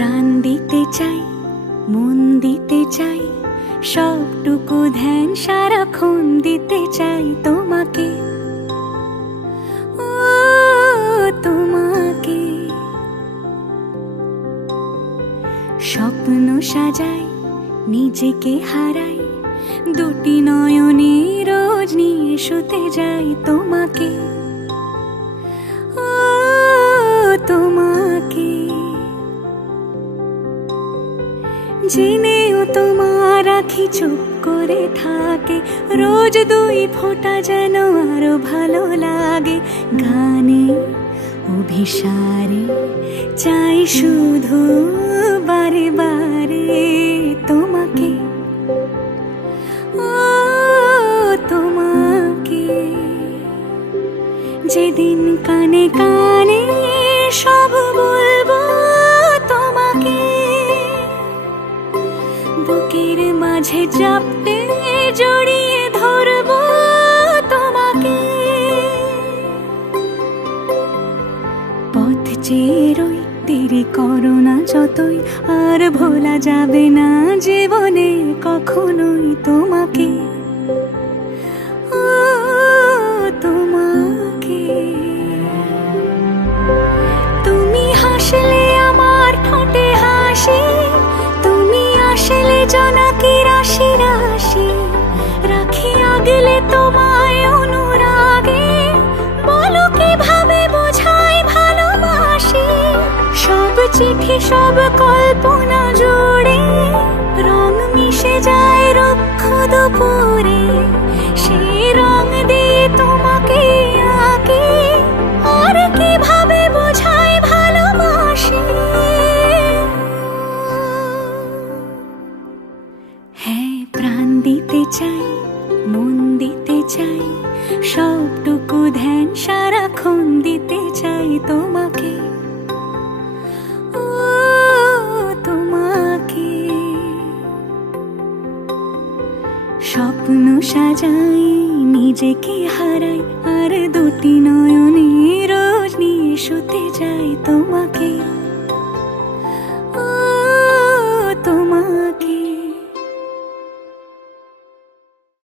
প্রাণ দিতে চাই, মন দিতে চাই, সবটুকু ধ্যান সারাক্ষণ দিতে চাই তোমাকে, ও তোমাকে। স্বপ্ন সাজাই, নিজেকে হারাই, দুটি নয়নে রোজ নিয়ে শুতে যাই তোমাকে, ও তোমাকে। জেনেও তোমার আখি চুপ করে থাকে, রোজ দুই ফোঁটা যেন আরো ভালো লাগে। গানে অভিসারে চাই শুধু বারে বারে তোমাকে, ও তোমাকে। যেদিন কানে কানে সব বলবো তোমাকে, বুকের মাঝে চাপতে জড়িয়ে ধরবো তোমাকে। পথ চেয়ে রই, দেরি করো না যতই, আর ভোলা যাবে না জীবনে কখনোই তোমাকে, ও তোমাকে। তুমি হাসলে আমার ঠোঁটে হাসি, তুমি আসলে জোনাকি রাশি রাশি, রাখি আগলে তোমায় অনুরাগে, বলো কিভাবে বোঝাই ভালোবাসি। সব চিঠি সব কল্পনা জুড়ে রং মিশে যায় রুক্ষ দুপুরে, সেই রং দিয়ে তোমাকে আঁকি, আর কিভাবে বোঝাই ভালোবাসি। হ্যাঁ, প্রাণ দিতে চাই, মন দিতে চাই, সবটুকু ধ্যান সারাক্ষণ দিতে চাই তোমাকে, ও তোমাকে। স্বপ্ন সাজাই, নিজেকে হারাই, আর দুটি নয়নে রোজ নিয়ে শুতে যাই।